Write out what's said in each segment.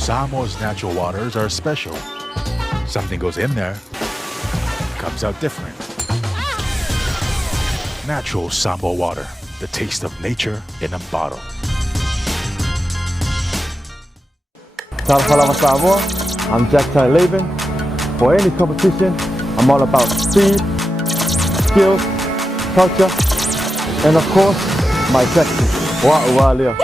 Samoa's natural waters are special. Something goes in there, comes out different. Natural Samoa water, the taste of nature in a bottle. Talapalava Samoa, I'm Jack Ty Laban. For any competition, I'm all about speed, skills, culture, and of course, my Texas. Wa'ualia.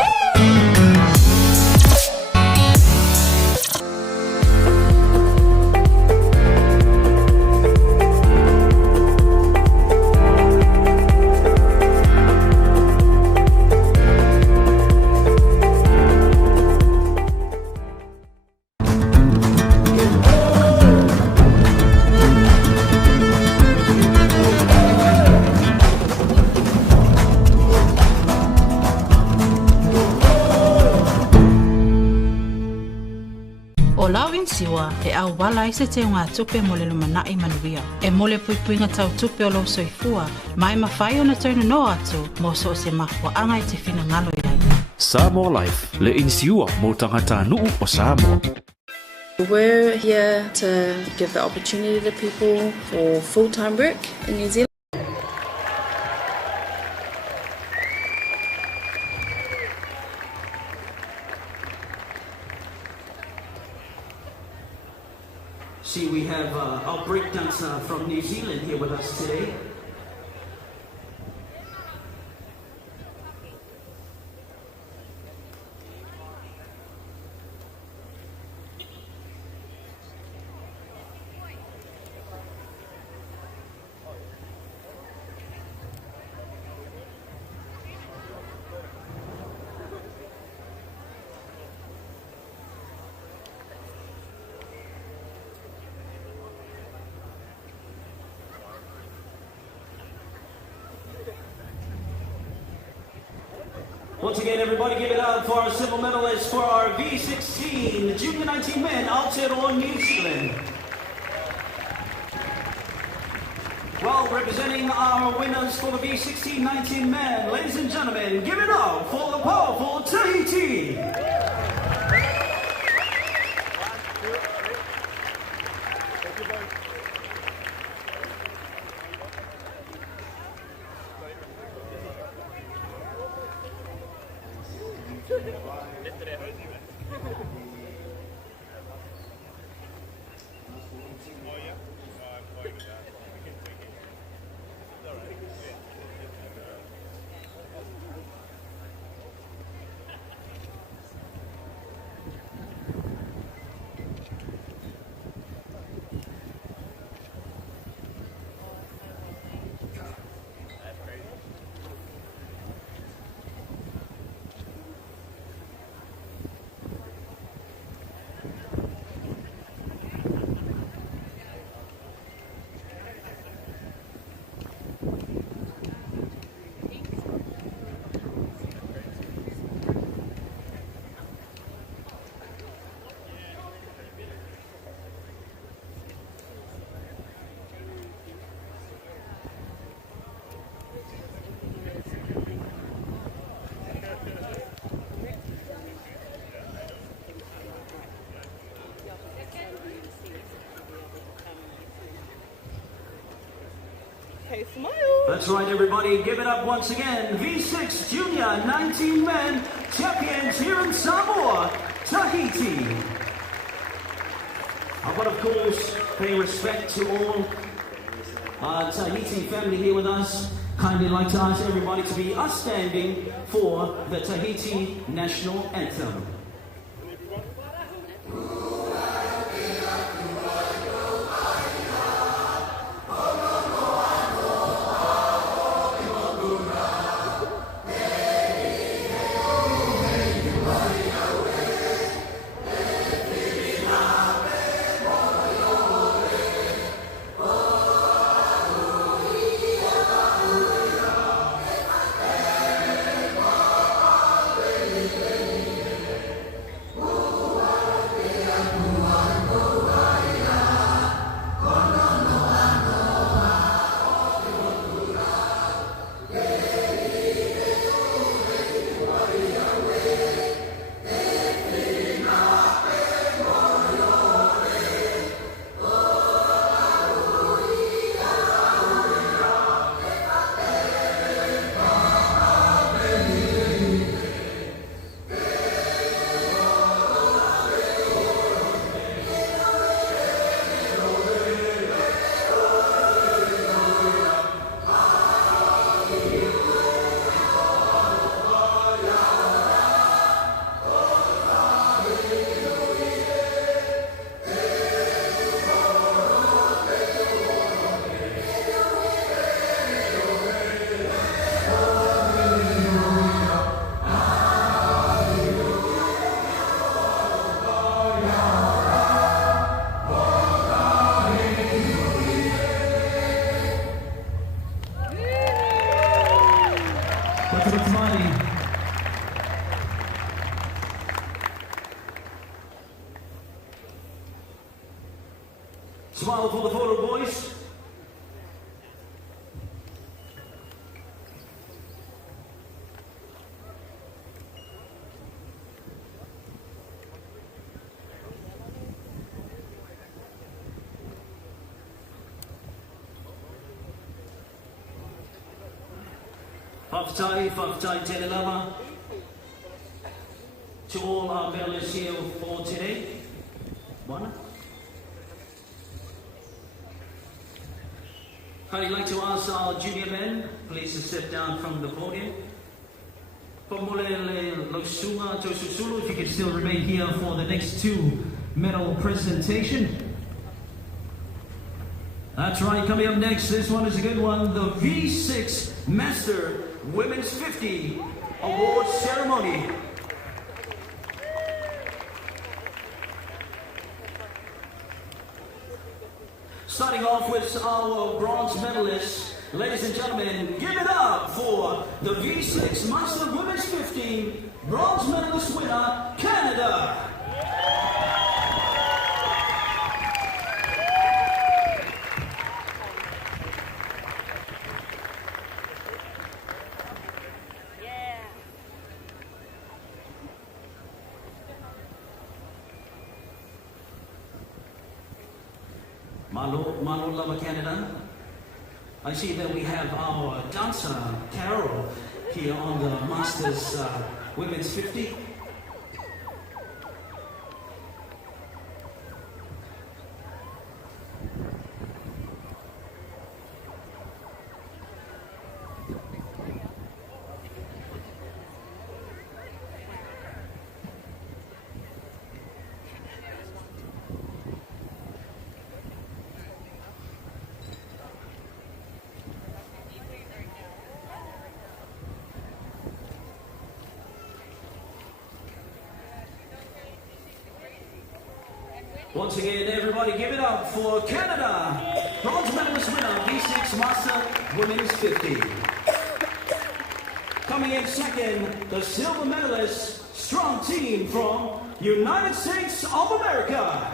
O lawin siwa e au wala i se te ngā tupe mo le lumanai manuia. E mole puipuinga tau tupe o lau soifua, mai mawhai o na tauna no atu, mo so se mahua anga i te whina ngalo i rai. Samoa Life, le insiua mo tangata nuu o Samoa. We're here to give the opportunity to people for full-time work in New Zealand. See, we have our break dancer from New Zealand here with us today. Once again, everybody give it up for our silver medalists for our V16, the Junior 19 men, Aotearoa, New Zealand. Well, representing our winners for the V16 19 men, ladies and gentlemen, give it up for the powerful Tahiti. That's right, everybody. Give it up once again. V6 Junior 19 men champions here in Samoa, Tahiti. But of course, pay respect to all Tahiti family here with us. Kindly like to ask everybody to be upstanding for the Tahiti national anthem. to the Tamani. Smile for the photo, boys. Whakatau tēnā lava to all our medalists here for today. One. I'd like to ask our junior men, please to step down from the podium. If you can still remain here for the next two medal presentation. That's right, coming up next, this one is a good one, the V6 Master Women's 50 Awards Ceremony. Starting off with our bronze medalists, ladies and gentlemen, give it up for the V6 Master Women's 50 bronze medalist winner, Canada. Malo Lava Canada. I see that we have our dancer, Carol, here on the Masters Women's 50. Once again, everybody give it up for Canada, bronze medalist winner, V6 Master Women's 50. Coming in second, the silver medalist, strong team from United States of America.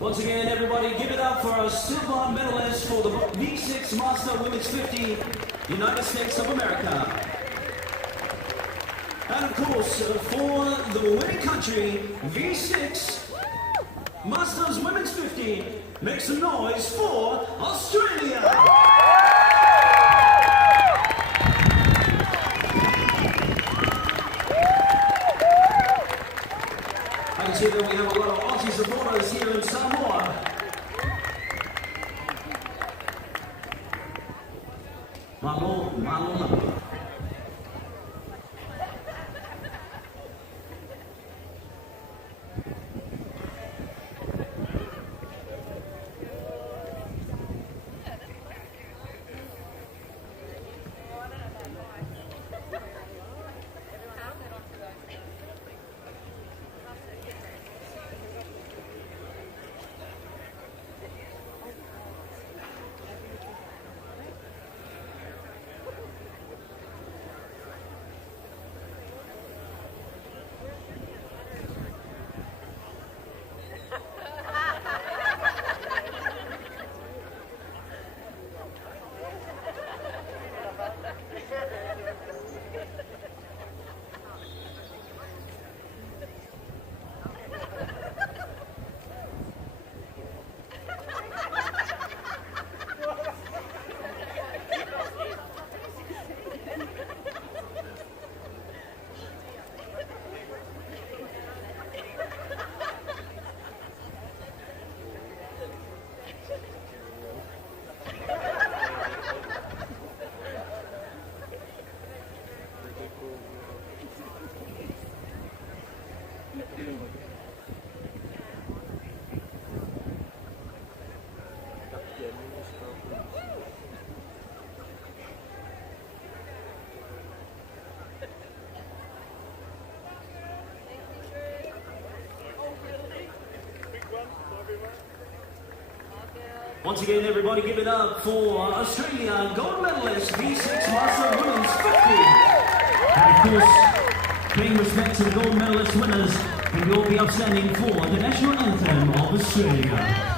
Once again, everybody, give it up for our silver medalist for the V6 Master Women's 50, United States of America. And of course, for the winning country, V6 Masters Women's 50, make some noise for Australia! I can see that we have a lot of Aussie supporters here in Samoa. Malo. Once again, everybody give it up for Australia gold medalist V6 Master Women's 50. And of course, paying respect to the gold medalist winners, and you'll be upstanding for the national anthem of Australia.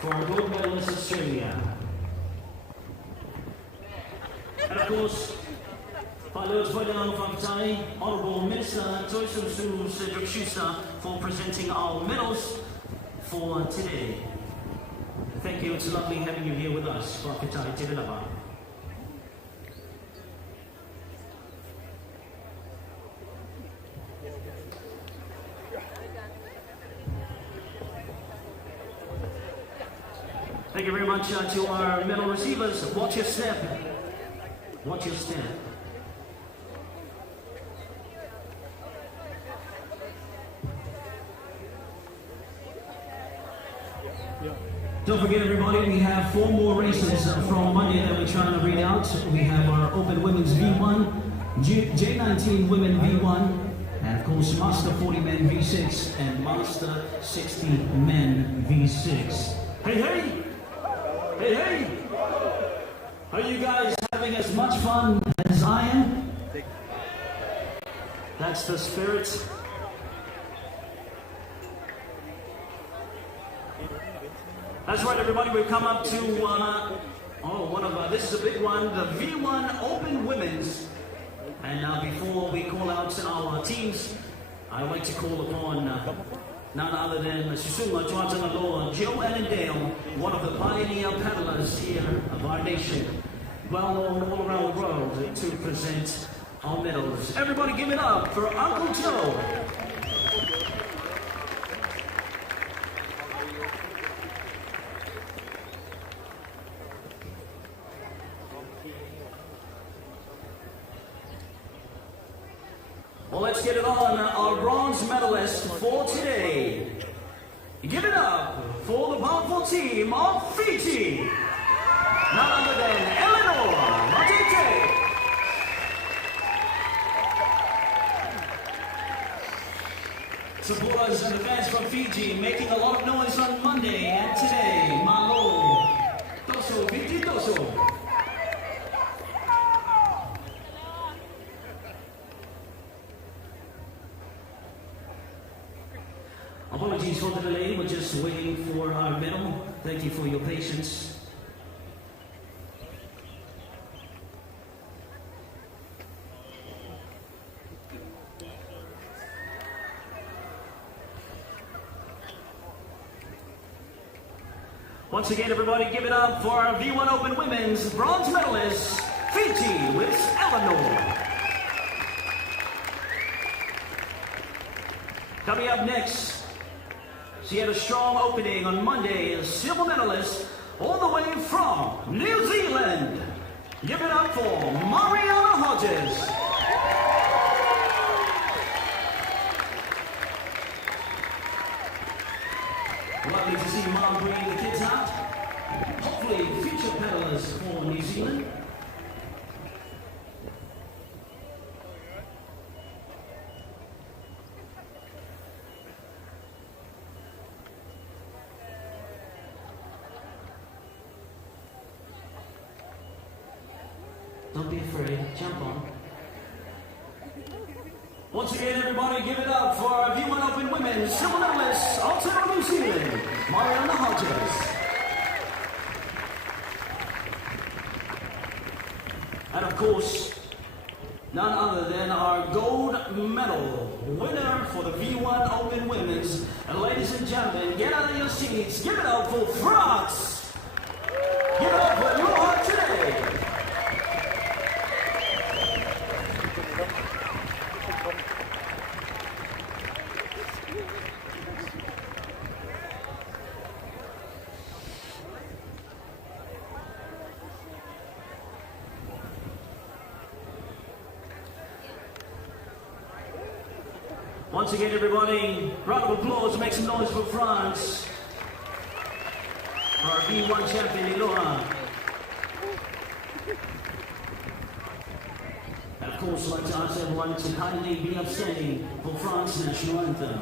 For our gold medalist Australia. And of course, Honourable Minister Toisu Cedric Schuster for presenting our medals for today. Thank you, it's lovely having you here with us. Whakatai te rewha. Thank you very much to our medal receivers. Watch your step. Watch your step. Don't forget, everybody, we have 4 more races from Monday that we're trying to read out. We have our Open Women's V1, J19 Women V1, and of course Master 40 Men V6 and Master 60 Men V6. Hey, hey! Hey, hey! Are you guys having as much fun as I am? That's the spirit. That's right, everybody. We've come up to this is a big one, the V1 Open Women's. And now, before we call out our teams, I'd like to call upon none other than Susuma Tuatanga Joe Annandale, one of the pioneer paddlers here of our nation, well known all around the world, to present our medals. Everybody give it up for Uncle Joe. Well, let's get it on, our bronze medalist for today. Give it up for the powerful team of Fiji. None other than Eleanor Matete. Supporters and the fans from Fiji making a lot of noise on Monday and today. Malo. Toso, Fiji Toso. Apologies for the delay, we're just waiting for our medal. Thank you for your patience. Once again, everybody, give it up for our V1 Open Women's bronze medalist, Fiji, with Eleanor. Coming up next, she had a strong opening on Monday as silver medalist all the way from New Zealand. Give it up for Mariana Hodges. Lovely to see Mom bringing the kids out. Hopefully future paddlers for New Zealand. Don't be afraid, jump on. Once again, everybody, give it up for our V1 Open Women silver medalist, Aotearoa New Zealand, Mariana Hodges. And of course, none other than our gold medal winner for the V1 Open Women's. And ladies and gentlemen, get out of your seats. Give it up for France. Give it up for Laura today. Once again, everybody, round of applause, make some noise for France. For our V1 champion, Eloa. And of course, I'd like to ask everyone to kindly be upstanding for France's national anthem.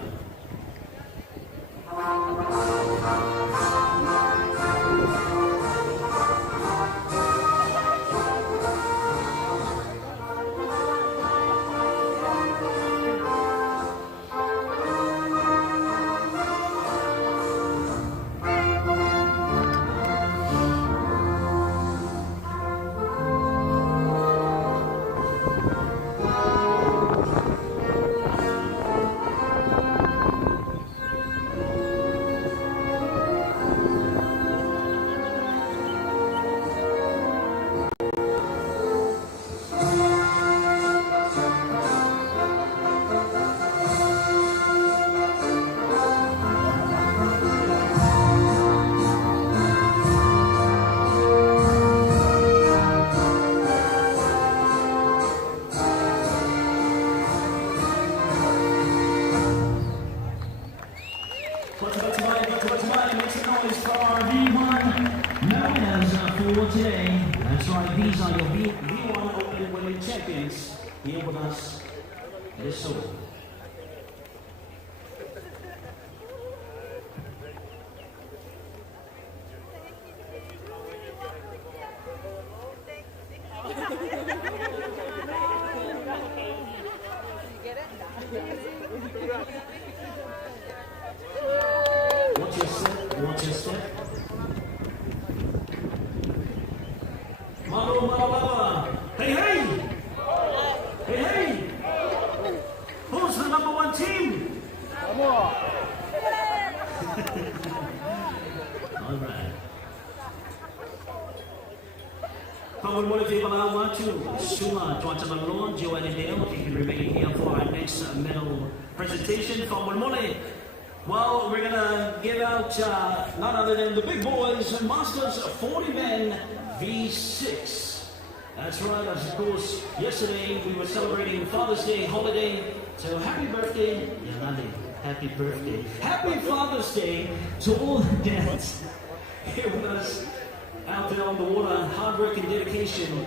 For today, that's right, these are your V1 Open Women Champions here with us this summer. Watch your step, watch your step. Malo, malo, malo. Hey, hey! Hey, hey! Who's the number one team? All right. Power motivate Malawa to Suma, Tuacha Malone, Joanne Dale. You can remain here for our next medal presentation. Power Mole. Well, we're gonna give out none other than the big boys, Masters 40 men V6. That's right, of course, yesterday we were celebrating Father's Day holiday. So happy birthday, Yanali. Happy birthday. Happy Father's Day to all the dads here with us out there on the water. Hard work and dedication.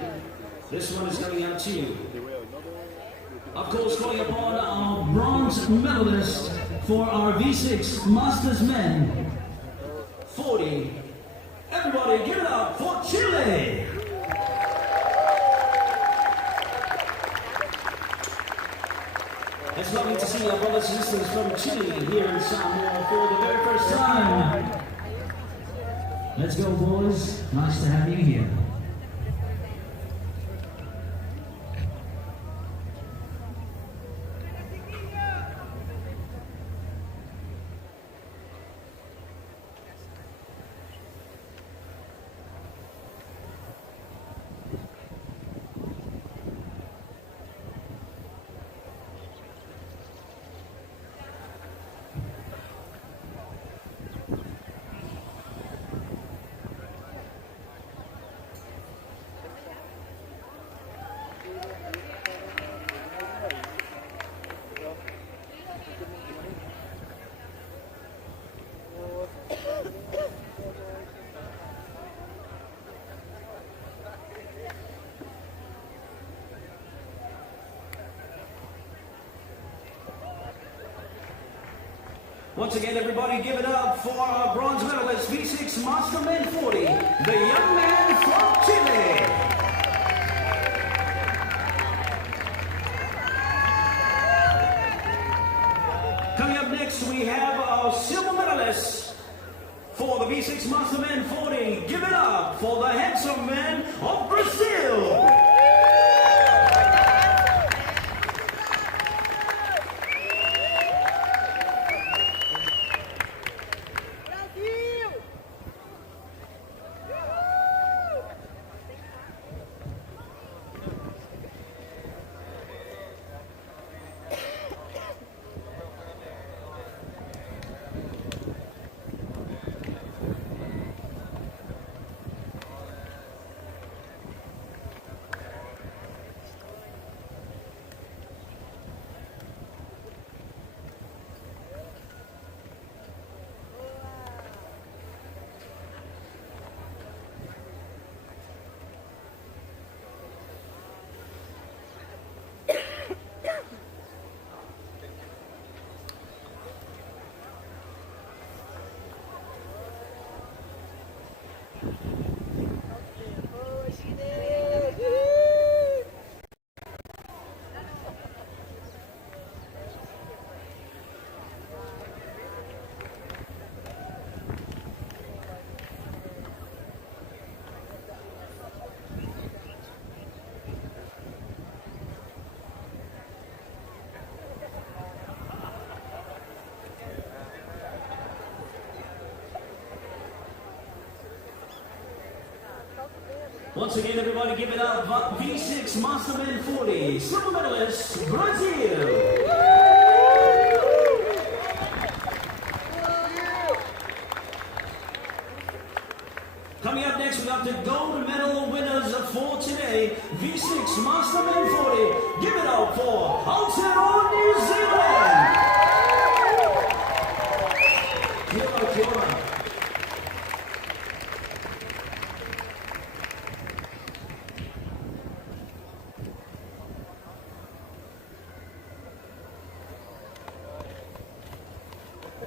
This one is going out to you. Of course, calling upon our bronze medalist for our V6 Masters Men 40. Everybody give it up for Chile! It's lovely to see our brothers and sisters from Chile here in Samoa for the very first time. Let's go, boys. Nice to have you here. Once again, everybody give it up for our bronze medalist, V6 Master Men 40, the young man from Chile. Coming up next, we have our silver medalist for the V6 Master Men 40. Give it up for the handsome man of Brazil. Once again, everybody give it up. V6 Masterman 40, silver medalist, Brazil. Coming up next, we have the gold medal winners for today. V6 Masterman 40. Give it up for Aotearoa, New Zealand. Kia ora, kia ora.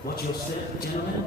Watch your step, gentlemen.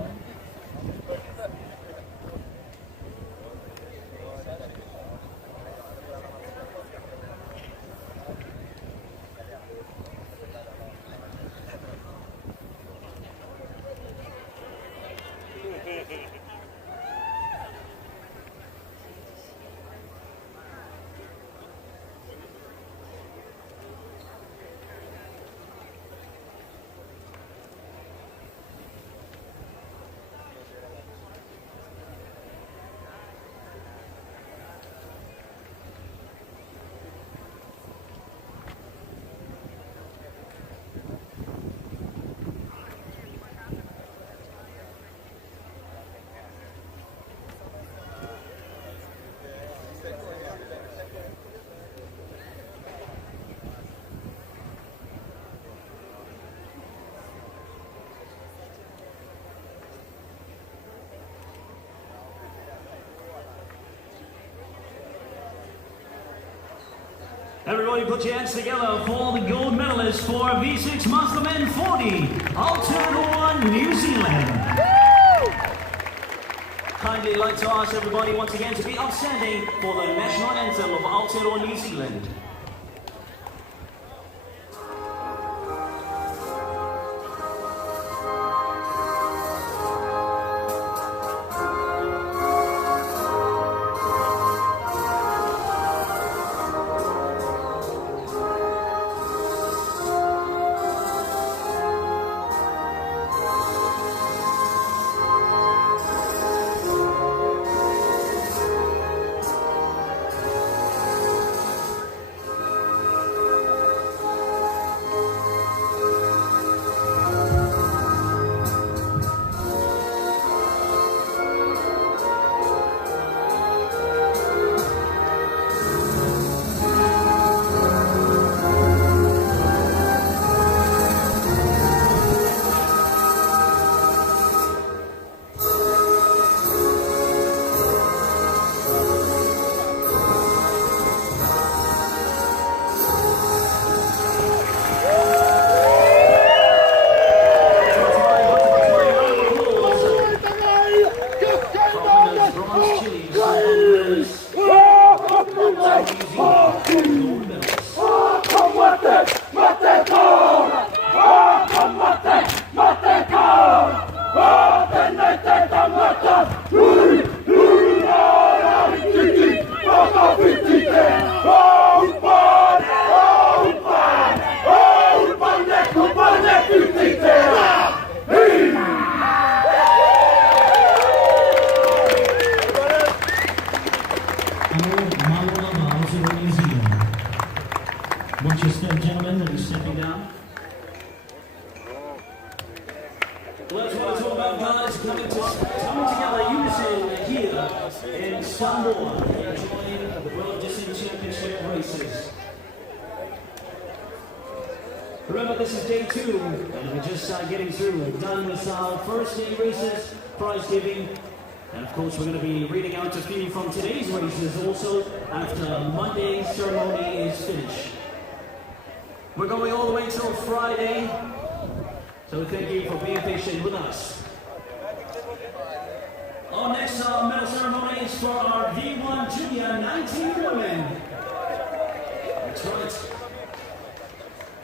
Everybody put your hands together for the gold medalist for V6 Masterman 40, Aotearoa, New Zealand. Kindly like to ask everybody once again to be outstanding for the national anthem of Aotearoa, New Zealand. Watch your step, gentlemen, that is stepping down. Well, that's what it's all about, guys. Coming together, unison here in Samoa, enjoying the World Disney Championship races. Remember, this is day 2, and we're just getting through. We're done with our first day races, prize giving, and of course, we're going to be reading out a few from today's races also after Monday's ceremony is finished. We're going all the way till Friday, so thank you for being patient with us. Our next medal ceremony is for our V1 Junior 19 women. That's right.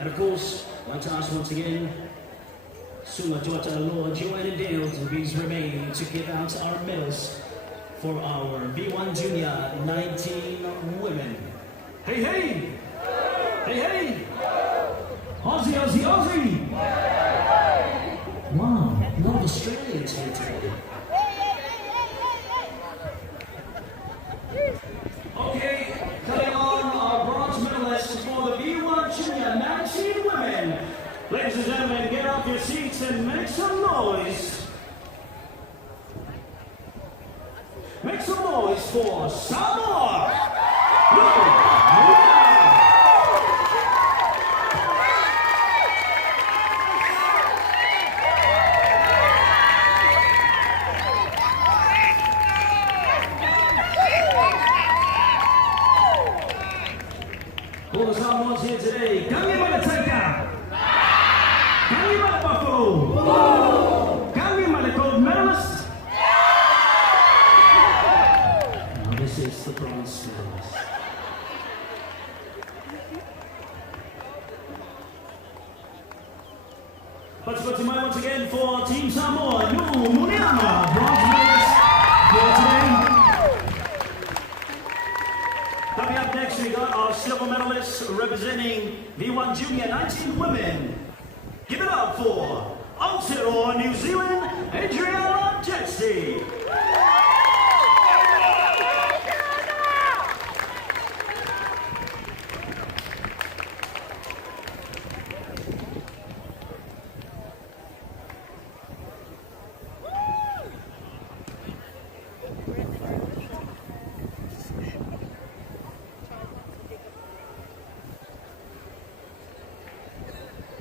And of course, I'd like to ask once again, Sua, Jota, Laura, Joanne and Dale to please remain to give out our medals for our V1 Junior 19 women. Hey, hey! Hey, hey! Aussie, Aussie, Aussie! Wow, a lot of Australians here today. and gentlemen, get off your seats and make some noise. Make some noise for Samoa. All the Samoans here today, Kangi Manateka, Kangi Buffalo, Kangi Mana gold medalist. Now this is the bronze medalist. Let's go to my once again for Team Samoa, Nuu Muniama, bronze medalist for today. Coming up next, we got our silver medalists representing V1 Junior 19 women. Give it up for Aotearoa, New Zealand, Adriana Jesse.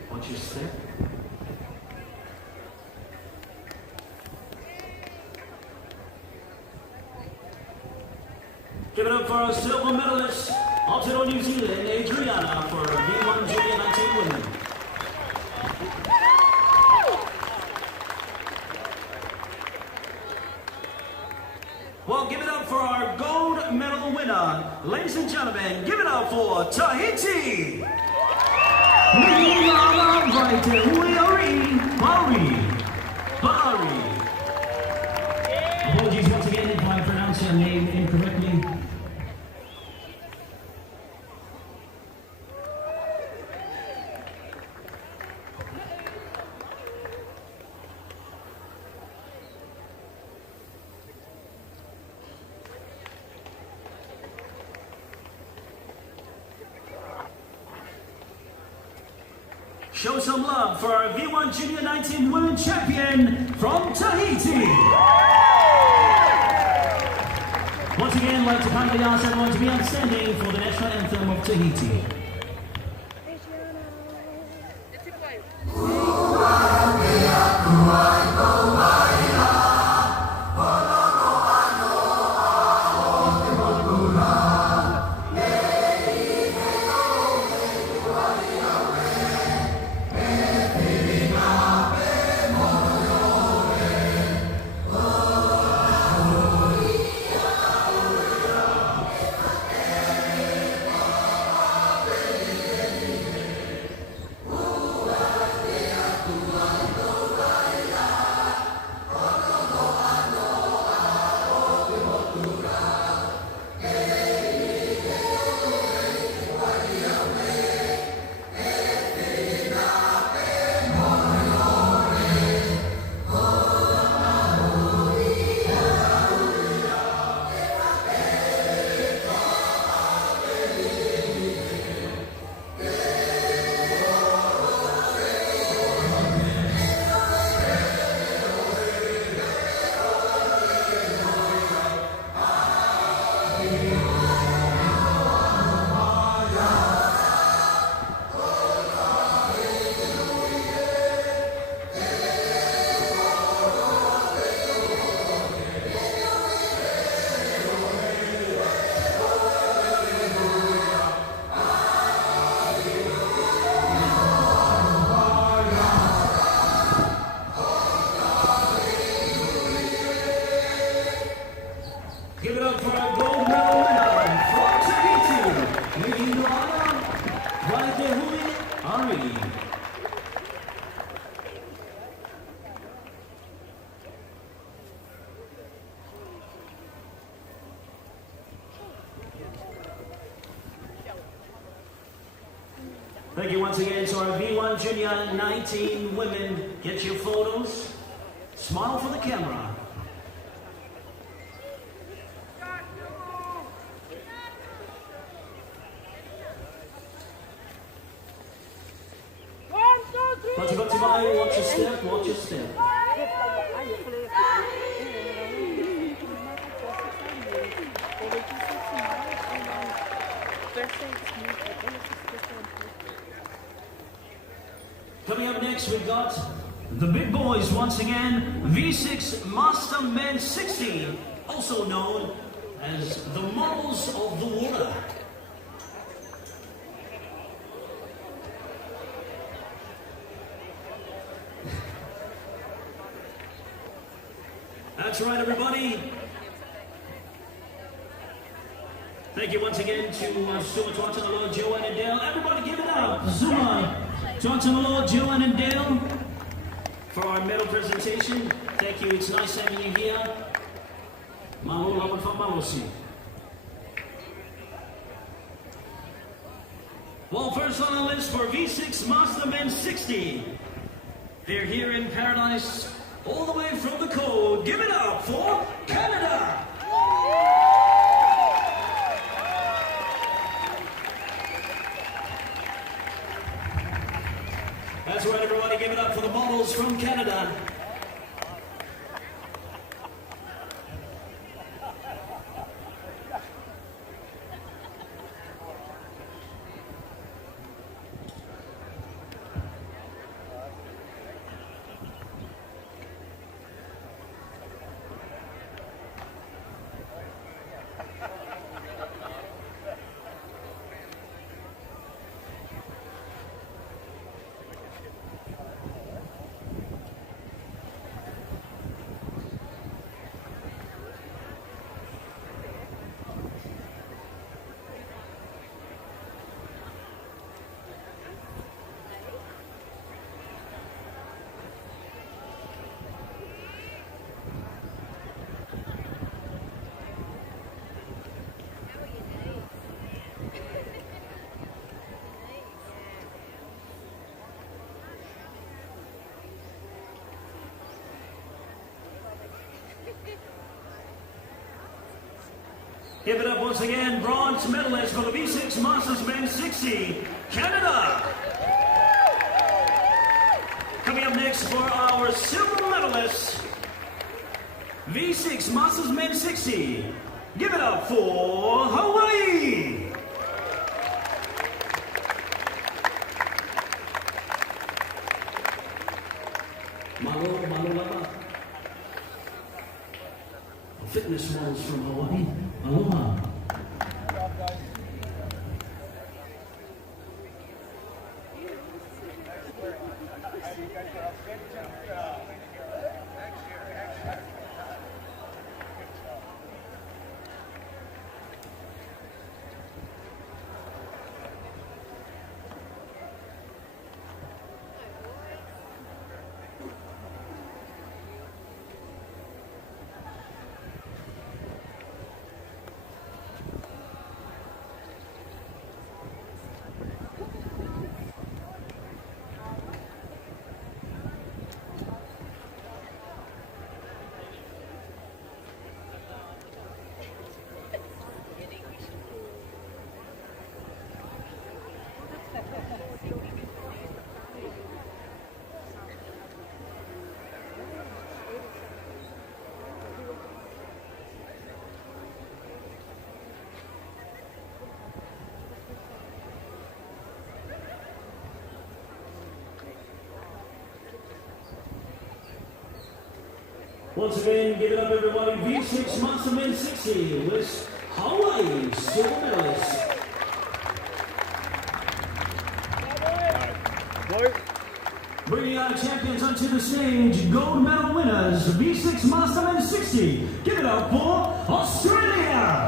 Watch your step. Give it up for our silver medalist, Aotearoa, New Zealand, Adriana, for V1 Junior 19 women. Well, give it up for our gold medal winner. Ladies and gentlemen, give it up for Tahiti. Bari. Apologies once again if I pronounce your name incorrectly. Show some love for our V1 Junior 19 Women Champion from Tahiti. Once again, I'd like to kindly ask everyone to be outstanding for the national anthem of Tahiti. Give it up for our gold medal winner from Tahiti, Mihinuana Waidehui Ari. Thank you once again to our V1 Junior 19 women. Get your photos. Smile for the camera. One, two, three. Watch your step, watch your step. Coming up next, we've got the big boys once again, V6 Master Men 60, also known as the Models of the Water. That's right, everybody. Thank you once again to Stuart, Lord, Joanne, and Dale. Everybody give it up. Zuma, Lord, Joanne, and Dale for our medal presentation. Thank you. It's nice having you here. Mahalo for Malosi. Well, first on the list for V6 Master Men 60. They're here in Paradise, all the way from the cold. Give it up for Canada! That's right, everybody, give it up for the models from Canada. Give it up once again, bronze medalist for the V6 Masters Men 60, Canada. Coming up next for our silver medalist, V6 Masters Men 60. Give it up for Hawaii. Malo lava. Fitness models from Hawaii. Aloha. Once again, give it up, everybody. V6 Master Men 60 with Hawaii silver medalist. Bringing our champions onto the stage, gold medal winners, V6 Master Men 60. Give it up for Australia!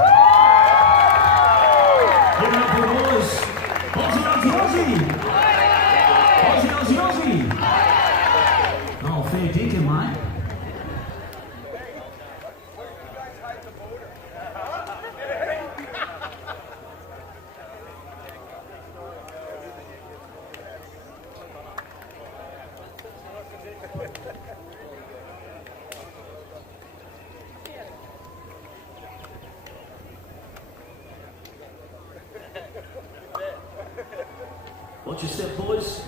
Give it up for the boys. Aussie, Aussie, Aussie! Aussie, Aussie, Aussie! Oh, fair dinkum, mate. Watch your step, boys.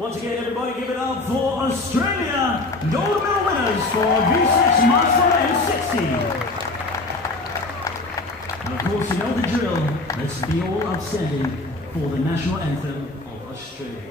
Once again, everybody give it up for Australia, gold medal winners for V6 Master and 60. And of course, you know the drill. Let's be all outstanding for the national anthem of Australia.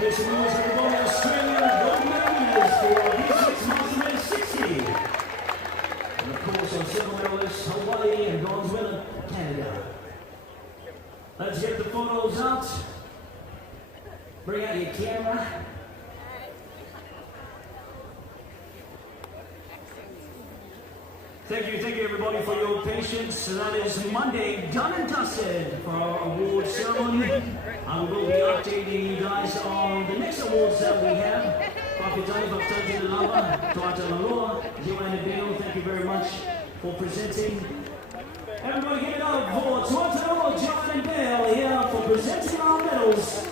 Make some noise, everybody. Australia, gold medal winners for V6 Master 60. And of course, our silver medalists, Hawaii, and bronze winner, Canada. Let's get the photos out. Bring out your camera. Thank you everybody for your patience. So that is Monday, done and dusted for our award ceremony. I will be updating you guys on the next awards that we have. Joanna Dale, thank you very much for presenting. Everybody give it up for Toronto, Joanna Dale here for presenting our medals.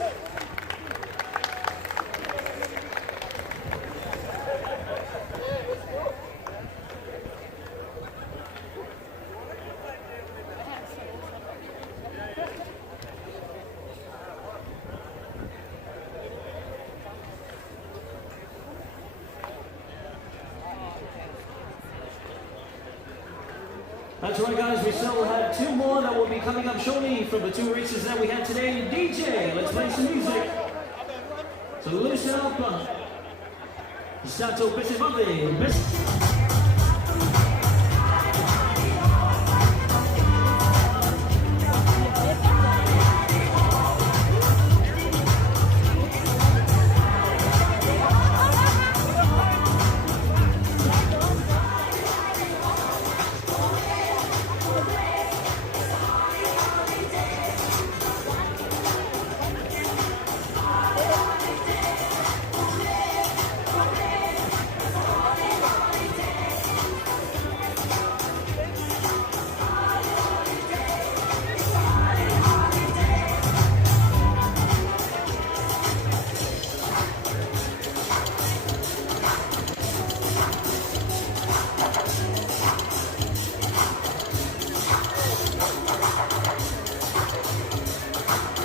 That's right, guys. We still have two more that will be coming up shortly from the two races that we had today. DJ, let's play some music. So listen up. Sato Pesivate.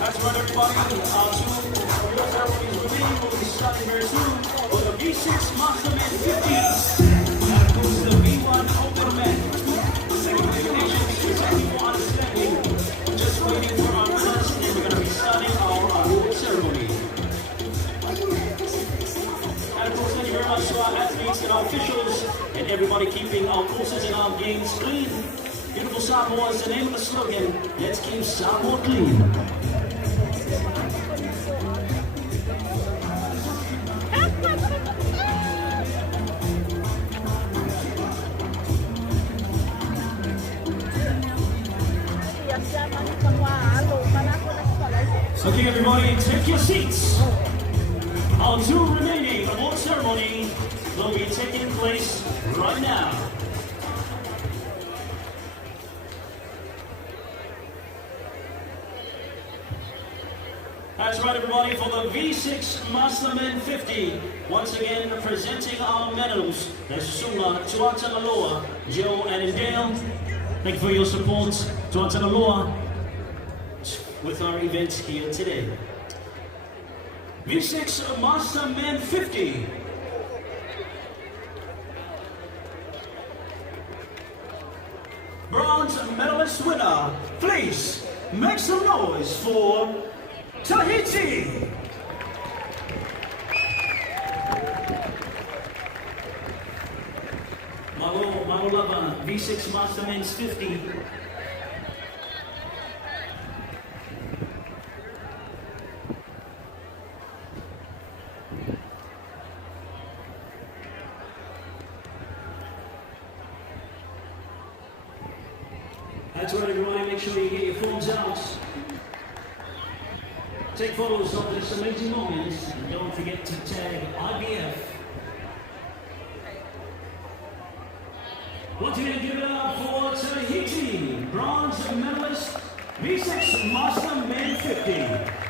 That's right, everybody. Your ceremonies remaining will be starting very soon for the V6 Masterman 50. And of course, the V1 Open Man. Second elimination is asking for understanding. Just waiting for our winners, and we're going to be starting our award ceremony. And of course, thank you very much to our athletes and our officials, and everybody keeping our courses and our games clean. Beautiful Samoa is the name of the slogan. Let's keep Samoa clean. Okay, everybody, take your seats. Our two remaining award ceremony will be taking place right now. That's right, everybody, for the V6 Masterman 50. Once again, presenting our medals. That's Sunga, Tuatangaloa, Joe and Dale. Thank you for your support, Tuatangaloa, with our event here today. V6 Masterman 50. Bronze medalist winner, please make some noise for Tahiti. Marulava, V6 Master Men's 50. That's right, everybody. Make sure you get your phones out. Take photos of this amazing moment. And don't forget to tag IVF. Once again, give it up for Tahiti, bronze medalist, V6 Master Men 50.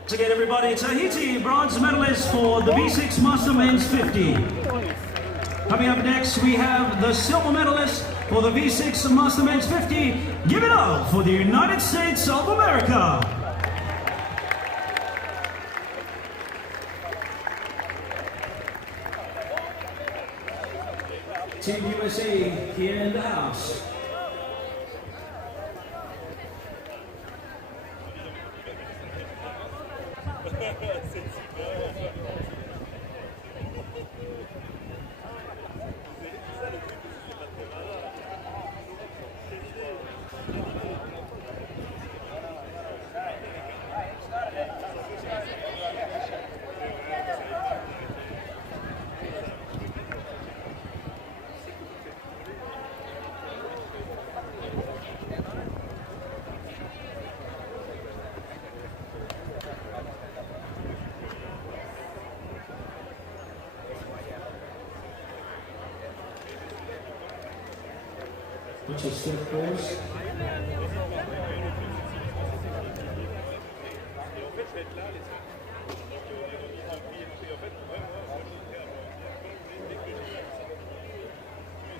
Once again, everybody, Tahiti, bronze medalist for the V6 Master Men's 50. Coming up next, we have the silver medalist for the V6 Master Men's 50. Give it up for the United States of America. Team USA here in the house. Watch your step, boys.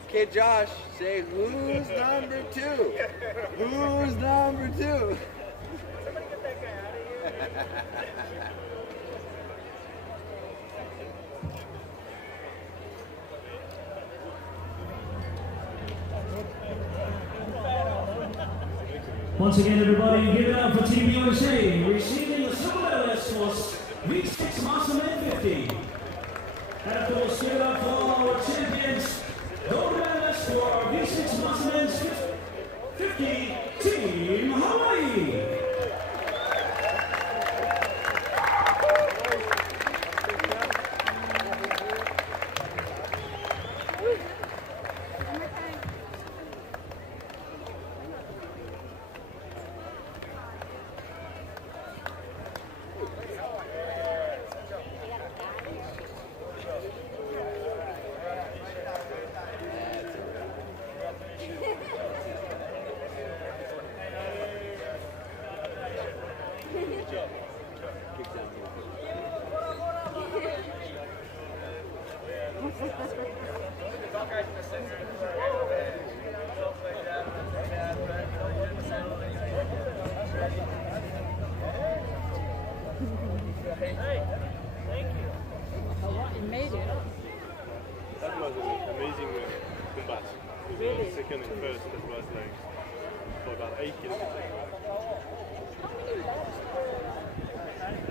Okay, Josh, say who's number 2? Who's number 2? Once again, everybody, give it up for Team USA, receiving the silver medalist for V6 Master Men 50. And of course, give it up for our champions, gold medalist for V6 Master Men's 50, Team Hawaii. That was an amazing combat. It was second and first, that was like for about 8 kilometers.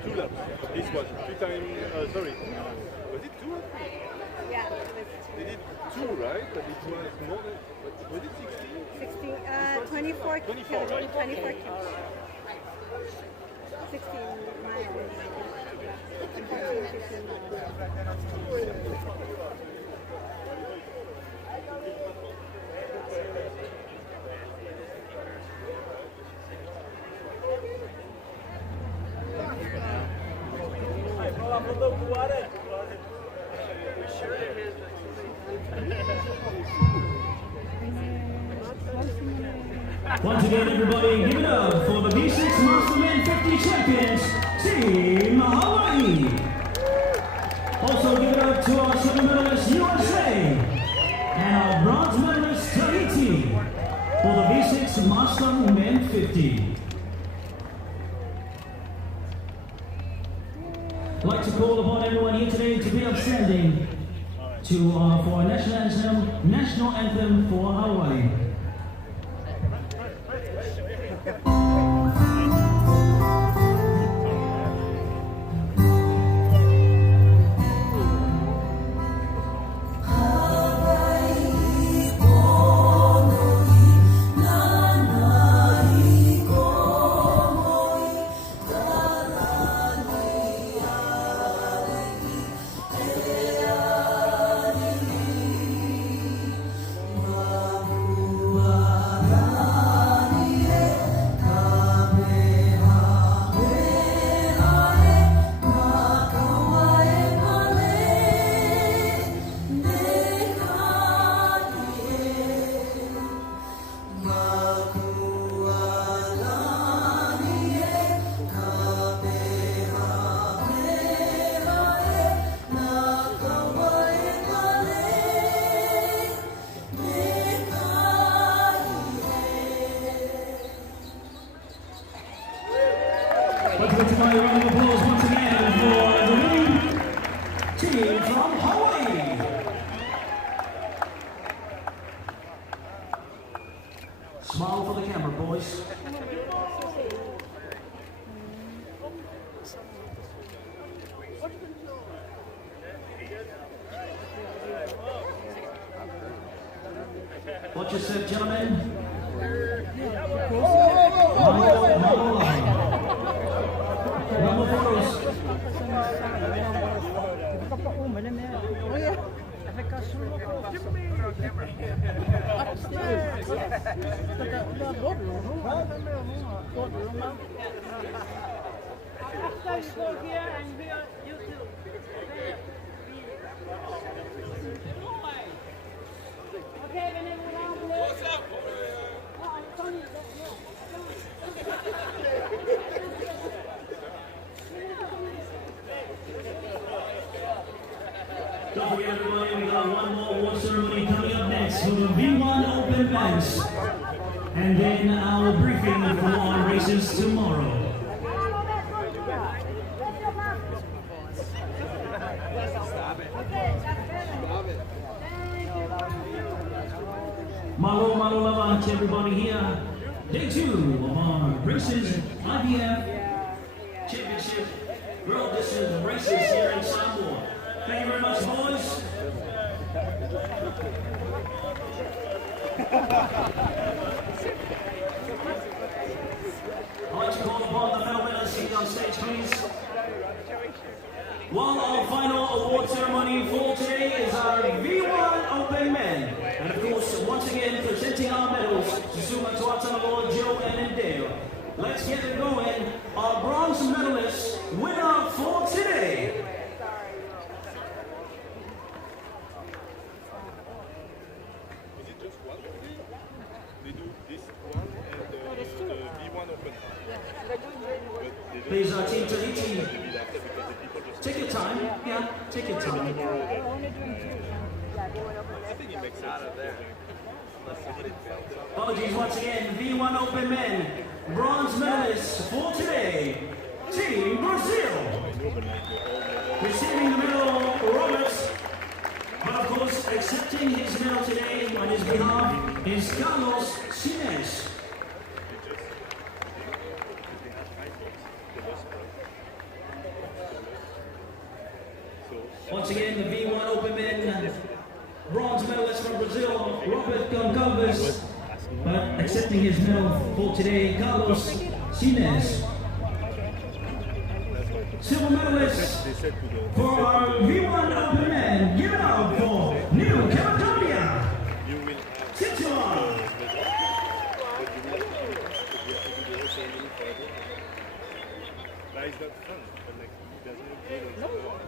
2 laps. This was 2 times, sorry, was it 2 or 3? Yeah. They did 2, right? But it was more than, was it 16? 16, 24 24, kills. right? 24 kills. 16 miles. 14, 15 miles. Once again, everybody, give it up for the V6 Masterman 50 champions, Team Hawaii. Also, give it up to our silver medalist USA and our bronze medalist Tahiti for the V6 Masterman 50. I'd like to call upon everyone here today to be upstanding for our national anthem for Hawaii. Let's get to my round of applause once again for the winning team from Hawaii. Smile for the camera, boys. Watch yourself, gentlemen. Don't forget, everybody, we got one more award ceremony coming up next for the V1 Open Men's. And then our briefing for our races tomorrow. Malo lava to everybody here. Day 2 of our races, IVF Championship World Distance races here in Samoa. Thank you very much, boys. I'd like to call upon the medal winners seated on stage, please. While our final award ceremony for today is our V1 Open Men. And of course, once again, presenting our medals to Suma Tuatana, Joe, and Dale. Let's get it going. Our bronze medalist winner for today. Please, Team Tahiti, take your time. Yeah, take your time. Apologies once again. V1 Open Men, bronze medalist for today, Team Brazil. Receiving the medal, Roberts. But of course, accepting his medal today on his behalf is Carlos Sines. Once again, the V1 Open Men bronze medalist from Brazil, Robert Goncalves, but accepting his medal for today, Carlos Sines. Silver medalist for our V1 Open Men, give it up for New Caledonia, Tituan. That is not fun, but like, it doesn't look good on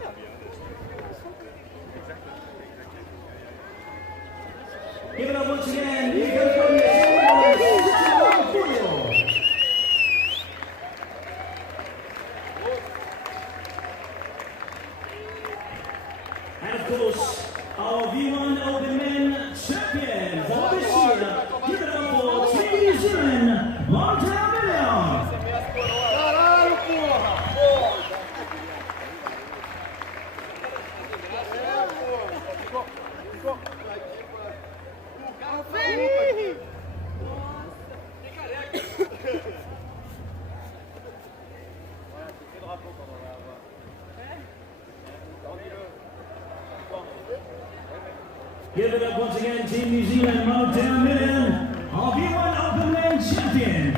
Give it up once again, Team New Zealand, Motown Million, RB1 Open Land Champion.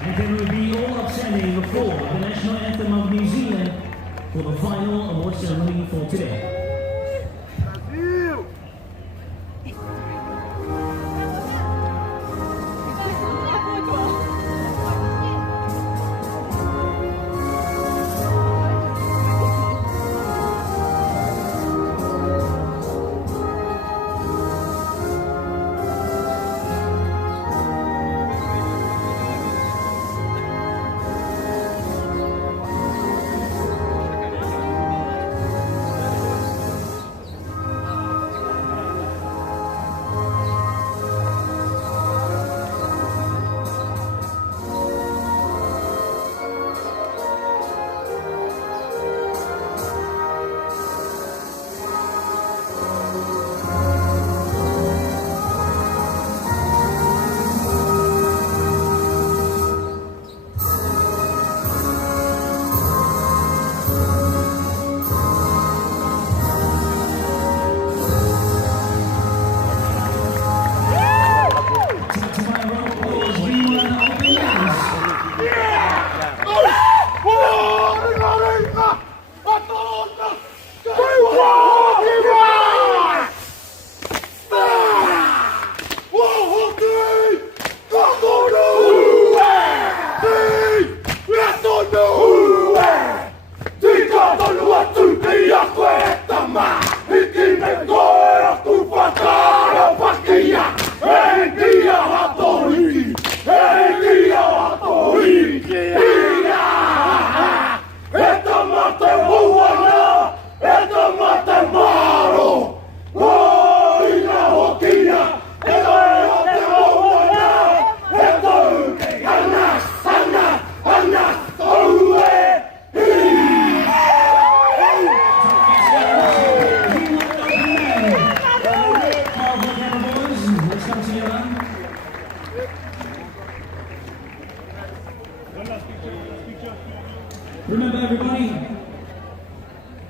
And then will be all upstanding for the national anthem of New Zealand for the final award ceremony for today.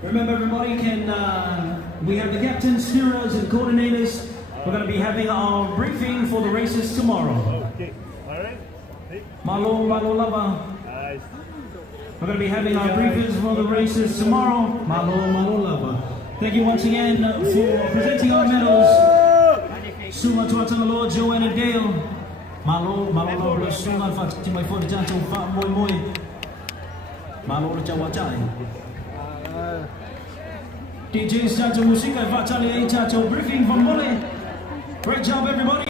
Remember everybody, we have the captains, steerers and coordinators. We're going to be having our briefing for the races tomorrow. Okay, alright. Malo lava. Nice. We're going to be having our briefings for the races tomorrow. Malo lava. Thank you once again for presenting our medals. Suma tuatanga Lord Joanne and Gale. Malo lava. Suma fati mai fo janto fa moi. Malo le jawajai. DJ Santo Musica Vatali Tato briefing from Molly. Great job, everybody.